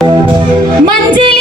满街。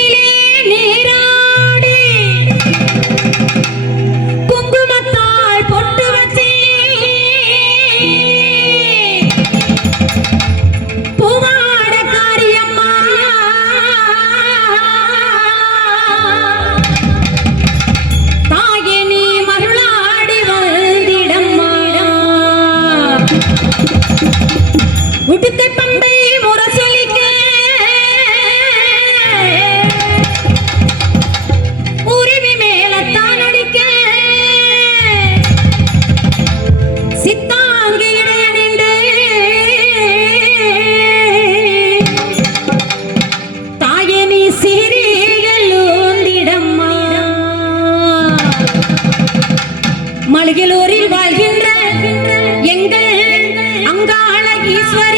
மளிகளூரில் வாழ்கின்ற எங்கள் அங்காள ஈஸ்வரி